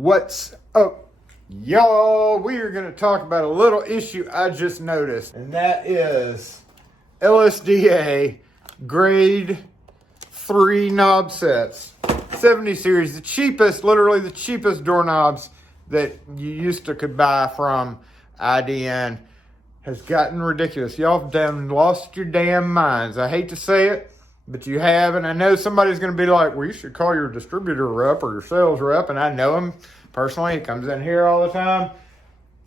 What's up, y'all? We are going to talk about a little issue I just noticed, and that is LSDA grade 3 knob sets, 70 series, the cheapest, literally the cheapest doorknobs that you used to could buy from IDN, has gotten ridiculous. Y'all have done lost your damn minds. I hate to say it, but you have, and I know somebody's going to be like, well, you should call your distributor rep or your sales rep, and I know him personally. He comes in here all the time,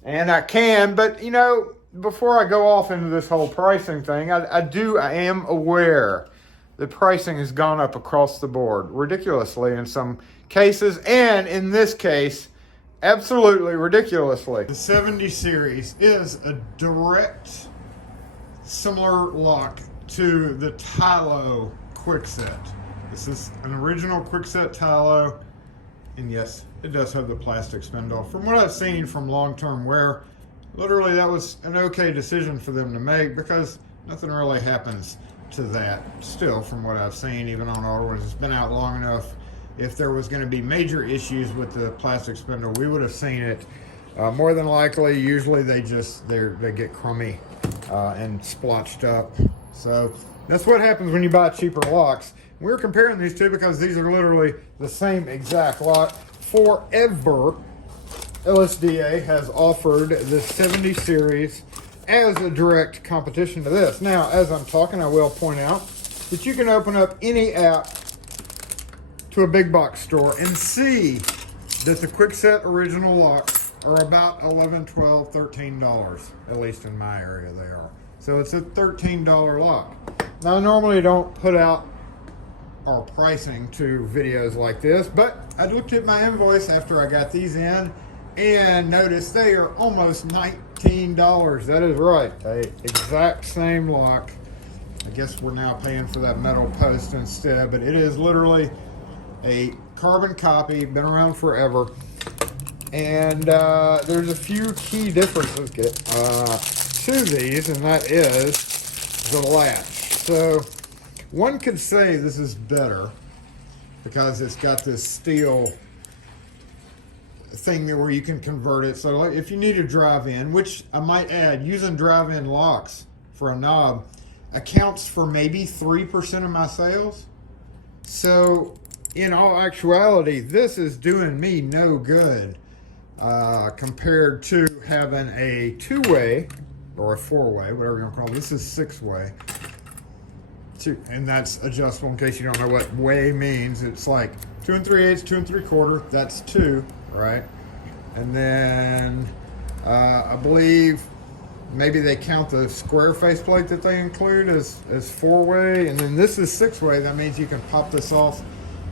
and I can, but, you know, before I go off into this whole pricing thing, I am aware the pricing has gone up across the board, ridiculously in some cases, and in this case, absolutely ridiculously. The 70 series is a direct similar lock to the Tylo Kwikset. This is an original Kwikset Tylo, and yes, it does have the plastic spindle. From what I've seen from long-term wear, literally that was an okay decision for them to make because nothing really happens to that still from what I've seen, even on our ones. It's been out long enough. If there was going to be major issues with the plastic spindle, we would have seen it. More than likely, usually they get crummy and splotched up. So that's what happens when you buy cheaper locks. We're comparing these two because these are literally the same exact lock. Forever, LSDA has offered the 70 series as a direct competition to this. Now, as I'm talking, I will point out that you can open up any app to a big box store and see that the Kwikset original locks are about $11, $12, $13, at least in my area they are. So it's a $13 lock. Now I normally don't put out our pricing to videos like this, but I looked at my invoice after I got these in and noticed they are almost $19. That is right, a exact same lock. I guess we're now paying for that metal post instead, but it is literally a carbon copy, been around forever. And there's a few key differences to these, and that is the latch. So one could say this is better because it's got this steel thing there where you can convert it. So like if you need a drive-in, which I might add, using drive-in locks for a knob accounts for maybe 3% of my sales. So in all actuality, this is doing me no good compared to having a 2-way or a 4-way, whatever you want to call it. This is 6-way. And that's adjustable in case you don't know what way means. It's like 2 3/8, 2 3/4. That's 2, right? And then I believe maybe they count the square faceplate that they include as 4-way. And then this is 6-way. That means you can pop this off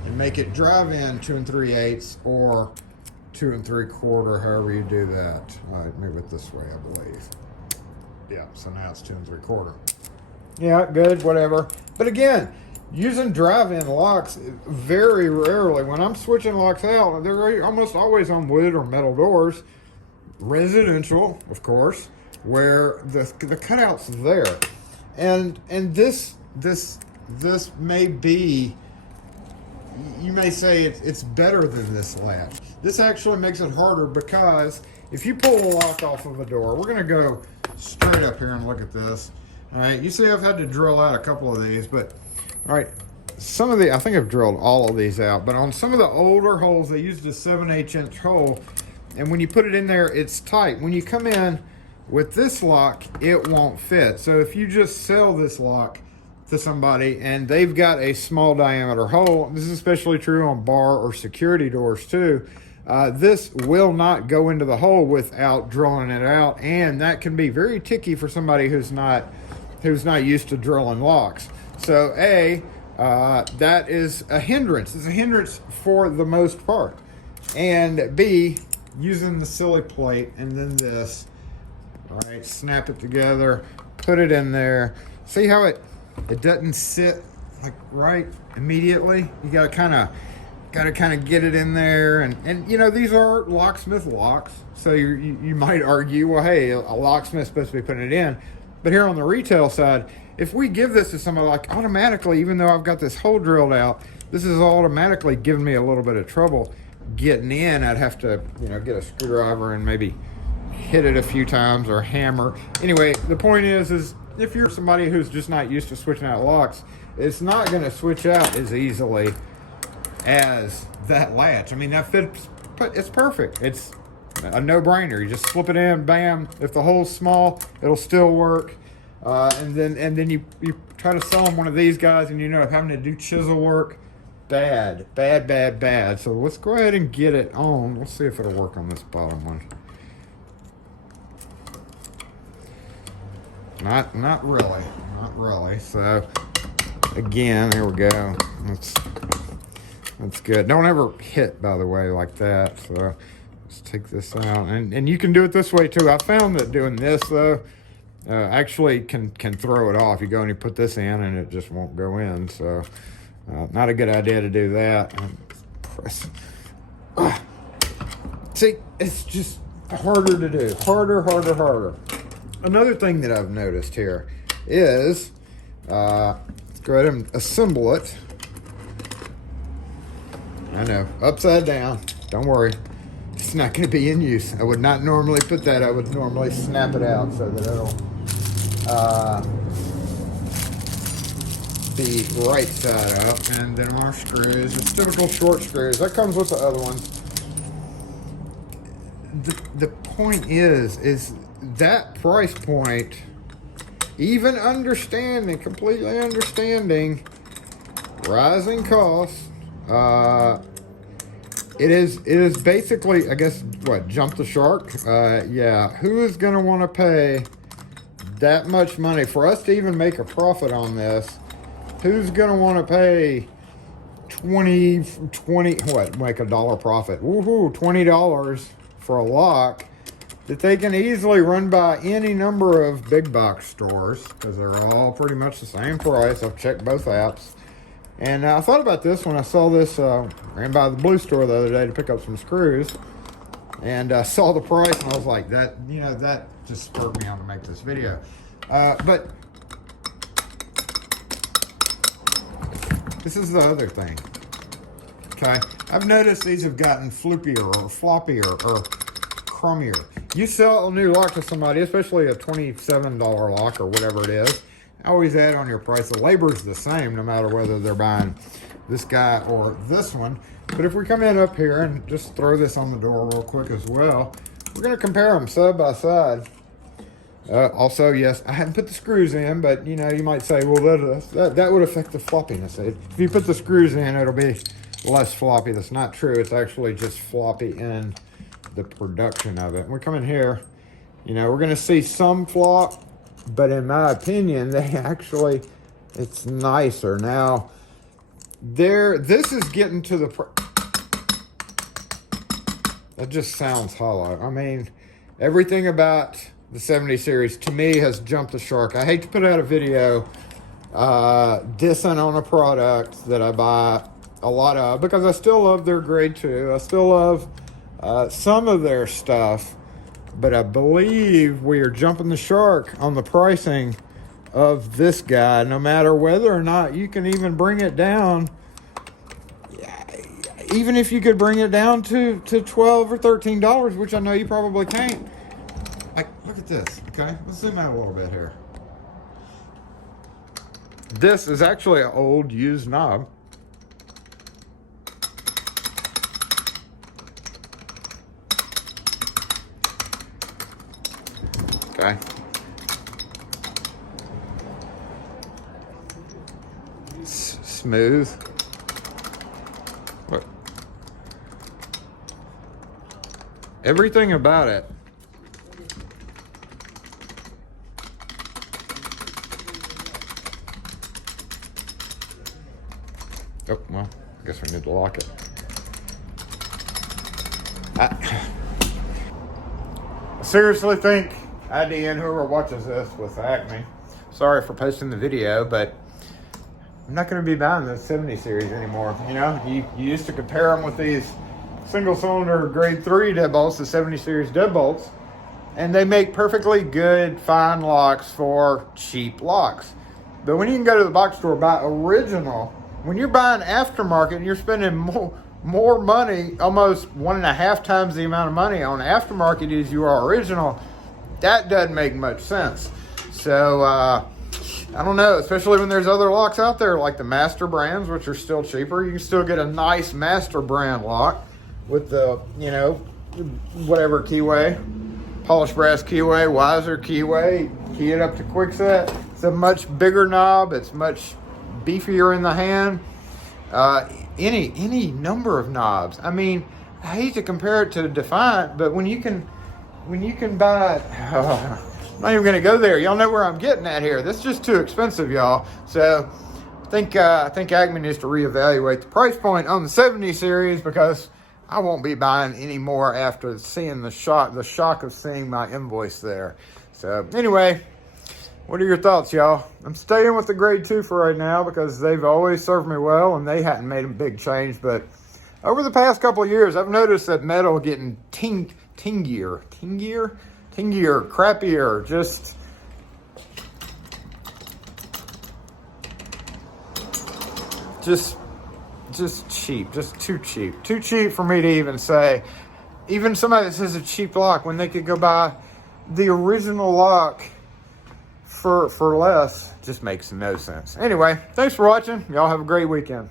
and make it drive in 2 3/8 or 2 3/4, however you do that. All right, move it this way, I believe. Yeah, so now it's 2 3/4. Yeah, good, whatever. But again, using drive-in locks, very rarely, when I'm switching locks out, they're almost always on wood or metal doors. Residential, of course, where the cutout's there. And this may be, you may say it's better than this latch. This actually makes it harder because if you pull a lock off of a door, we're gonna go straight up here and look at this. All right, you see I've had to drill out a couple of these, but all right, I think I've drilled all of these out, but on some of the older holes, they used a 7/8 inch hole, and when you put it in there, it's tight. When you come in with this lock, it won't fit. So if you just sell this lock to somebody and they've got a small diameter hole, this is especially true on bar or security doors too, this will not go into the hole without drilling it out, and that can be very ticky for somebody who's not used to drilling locks. So that is a hindrance. It's a hindrance for the most part. And B, using the silly plate and then this, all right, snap it together, put it in there. See how it doesn't sit like right immediately? You gotta kind of get it in there, and you know, these are locksmith locks, so you might argue, well, hey, a locksmith's supposed to be putting it in. But here on the retail side, if we give this to somebody, like, automatically, even though I've got this hole drilled out, this is automatically giving me a little bit of trouble. getting in, I'd have to, you know, get a screwdriver and maybe hit it a few times or hammer. Anyway, the point is if you're somebody who's just not used to switching out locks, it's not going to switch out as easily as that latch. I mean, that fits, it's perfect. It's a no-brainer. You just slip it in, bam. If the hole's small, it'll still work. And then you try to sell them one of these guys, and you know, having to do chisel work, bad. So let's go ahead and get it on. Let's see if it'll work on this bottom one. Not really. So again, there we go. That's good. Don't ever hit, by the way, like that. So let's take this out, and you can do it this way too. I found that doing this though actually can throw it off. You go and you put this in, and it just won't go in. So not a good idea to do that. Press. See, it's just harder to do. Harder. Another thing that I've noticed here is, let's go ahead and assemble it. I know, upside down. Don't worry, it's not going to be in use. I would not normally put that. I would normally snap it out so that it'll be right side up. And then our screws, it's typical short screws. That comes with the other ones. The point is that price point, even completely understanding rising costs, it is basically, I guess, what, jump the shark? Yeah, who is going to want to pay that much money for us to even make a profit on this? Who's going to want to pay 20, what, make a dollar profit? Woohoo, $20 for a lock that they can easily run by any number of big box stores, because they're all pretty much the same price. I've checked both apps. And I thought about this when I saw this, ran by the Blue store the other day to pick up some screws, and I saw the price, and I was like, that just spurred me on to make this video. But this is the other thing. Okay, I've noticed these have gotten floopier or floppier or crummier. You sell a new lock to somebody, especially a $27 lock or whatever it is, always add on your price. The labor's the same no matter whether they're buying this guy or this one. But if we come in up here and just throw this on the door real quick as well, we're going to compare them side by side. Also, yes, I hadn't put the screws in, but you know, you might say, well, that would affect the floppiness. If you put the screws in, it'll be less floppy. That's not true. It's actually just floppy in the production of it. And we come in here, you know, we're going to see some flop, but in my opinion, it's nicer. Now, this is getting to the, that just sounds hollow. I mean, everything about the 70 series to me has jumped the shark. I hate to put out a video dissing on a product that I buy a lot of, because I still love their grade 2. I still love some of their stuff, but I believe we are jumping the shark on the pricing of this guy, no matter whether or not you can even bring it down. Even if you could bring it down to $12 or $13, which I know you probably can't. Like, look at this, okay? Let's zoom out a little bit here. This is actually an old used knob. Okay. Smooth. Look. Everything about it. Oh, well, I guess we need to lock it. I seriously think ID and whoever watches this with Acme, sorry for posting the video, but I'm not going to be buying the 70 series anymore. You know, you used to compare them with these single cylinder grade 3 deadbolts, the 70 series deadbolts, and they make perfectly good, fine locks for cheap locks. But when you can go to the box store, buy original, when you're buying aftermarket and you're spending more money, almost 1.5 times the amount of money on aftermarket as you are original. That doesn't make much sense. So, I don't know, especially when there's other locks out there like the master brands, which are still cheaper. You can still get a nice master brand lock with the, you know, whatever keyway, polished brass keyway, Wiser keyway, key it up to Kwikset. It's a much bigger knob. It's much beefier in the hand. Any number of knobs. I mean, I hate to compare it to Defiant, but when you can buy, I'm not even going to go there. Y'all know where I'm getting at here. This is just too expensive, y'all. So I think Acme needs to reevaluate the price point on the 70 series, because I won't be buying any more after seeing the shock of seeing my invoice there. So anyway, what are your thoughts, y'all? I'm staying with the grade 2 for right now because they've always served me well and they hadn't made a big change. But over the past couple of years, I've noticed that metal getting tingier, crappier, just cheap, just too cheap for me to even say. Even somebody that says a cheap lock when they could go buy the original lock for less, just makes no sense. Anyway, thanks for watching. Y'all have a great weekend.